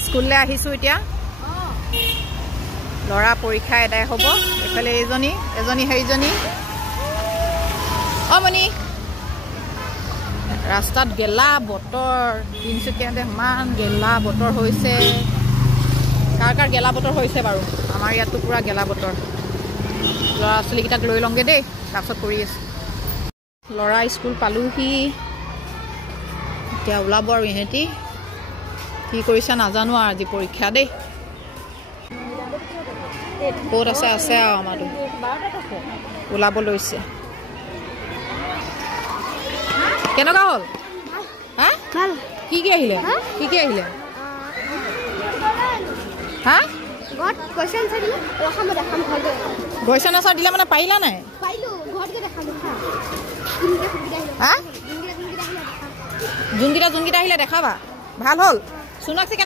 স্কুললৈ আহিছো এতিয়া লৰা পৰীক্ষা এদায় হ'ব এফালে এজনী হেইজনী অমনি ৰাস্তাত গেলা বতৰ তিনচুকীয়াতে মান গেলা বতৰ হৈছে কাৰ গেলা বতৰ হৈছে বাৰু আমাৰ ইয়াতো পুৰা গেলা বতৰ লৰা ছোৱালীকেইটাক লৈ লওঁগে দেই তাৰপিছত কৰি আছে লৰা স্কুল পালোহি এতিয়া ওলাব আৰু ইহঁতি কি কৰিছে নাজানো আৰু আজি পৰীক্ষা দেই ক'ত আছে আৰু আমাৰতো ওলাব লৈছে কেনেকুৱা হ'ল হা কি আহিলে হা গৈছে নাচাৰ দিলে মানে পাৰিলা নাই হা যোনকেইটা আহিলে দেখাবা ভাল হ'ল চোনাক্ষী